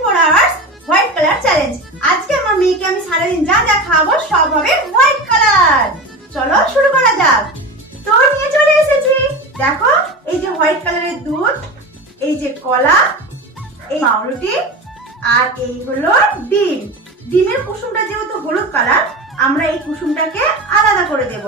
24 hours white colour challenge. আজকে আমার মেয়েকে আমি সারাদিন যা যা খাওয়াবো সব হবে হোয়াইট কালার। চলো শুরু করা যাক। তো নিয়ে চলে এসেছি, দেখো এই যে হোয়াইট কালারের দুধ, এই যে কলা, এই পাউরুটি, আর এই হলো ডিম। ডিমের কুসুমটা যেহেতু হলুদ কালার, আমরা এই কুসুমটাকে আলাদা করে দেব।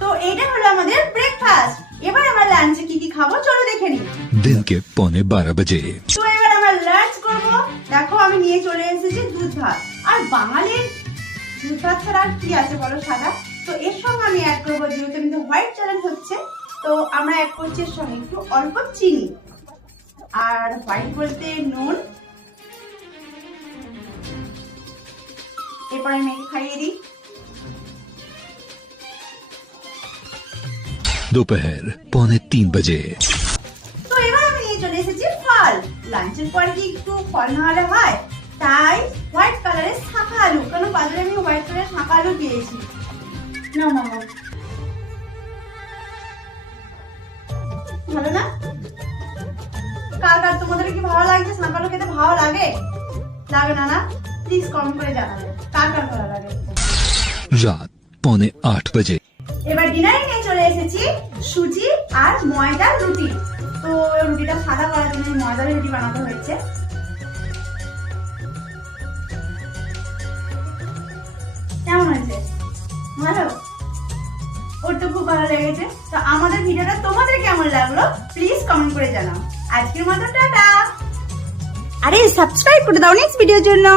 তো এইটা হলো আমাদের ব্রেকফাস্ট। এবার আমরা লাঞ্চে কি কি খাবো চলো দেখে নিই। दिन के 12:15 बजे। তো এবার আমরা লাঞ্চ করব। দেখো আমি নিয়ে চলে এসেছি দুধ ভাত। আর বাঙালির দুধ ভাত ছাড়া আর কি আছে বলো সাদা। তো এর সঙ্গে আমি অ্যাড করবো, যেহেতু কিন্তু হোয়াইট চ্যালেঞ্জ হচ্ছে, তো আমরা অ্যাড করছি এর সঙ্গে একটু অল্প চিনি, আর হোয়াইট বলতে নুন। এরপরে মেয়েকে খাইয়ে দিই। दोपहर 2:45 बजे। তো এবার আমি নিয়ে চলে এসেছি ফল। লাঞ্চের পরে কি একটু ফল না হলে হয়, তাই হোয়াইট কালারের শাঁখা আলু, কারণ বাজারে আমি হোয়াইট কালারের শাঁখা আলু পেয়েছি। নাও নাও নাও, ভালো না? কার কার তোমাদের কি ভালো লাগছে? শাঁখা আলু খেতে ভালো লাগে? লাগে না না? প্লিজ কমেন্ট করে জানাবে কার কার ভালো লাগে। रात 7:45 बजे। এবার ডিনারে নিয়ে চলে এসেছি সুজি আর ময়দার রুটি। তো রুটিটা সাদা করার জন্য ময়দার রুটি বানাতে হয়েছে। কেমন হয়েছে? ভালো? ওর তো খুব ভালো লেগেছে। তো আমাদের ভিডিওটা তোমাদের কেমন লাগলো প্লিজ কমেন্ট করে জানাও। আজকের মতো টাটা। আরে সাবস্ক্রাইব করে দাও নেক্সট ভিডিওর জন্য।